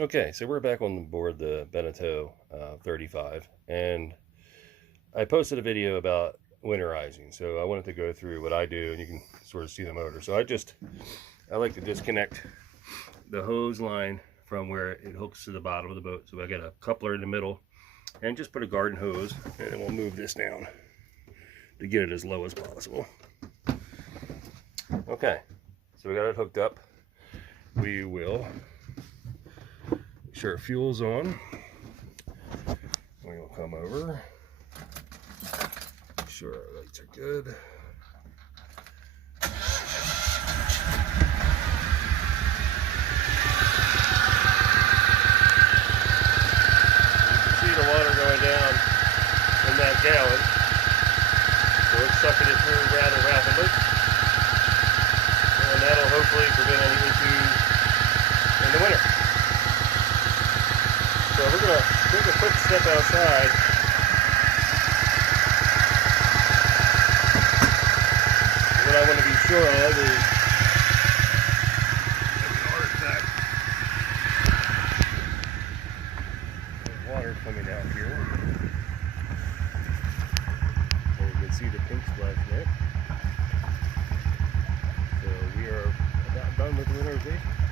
Okay, so we're back on board the Beneteau 35, and I posted a video about winterizing. So I wanted to go through what I do, and you can sort of see the motor. So I like to disconnect the hose line from where it hooks to the bottom of the boat. So I got a coupler in the middle, and just put a garden hose, and then we'll move this down to get it as low as possible. Okay, so we got it hooked up. We will make sure fuel's on. We will come over, make sure our lights are good. You can see the water going down in that gallon, so it's sucking it through rather rapidly, and that'll hopefully prevent any issues in the winter. So we're going to take a quick step outside. What I want to be sure of is there's water coming out here. And you can see the pink splash net. So we are about done with the winterization.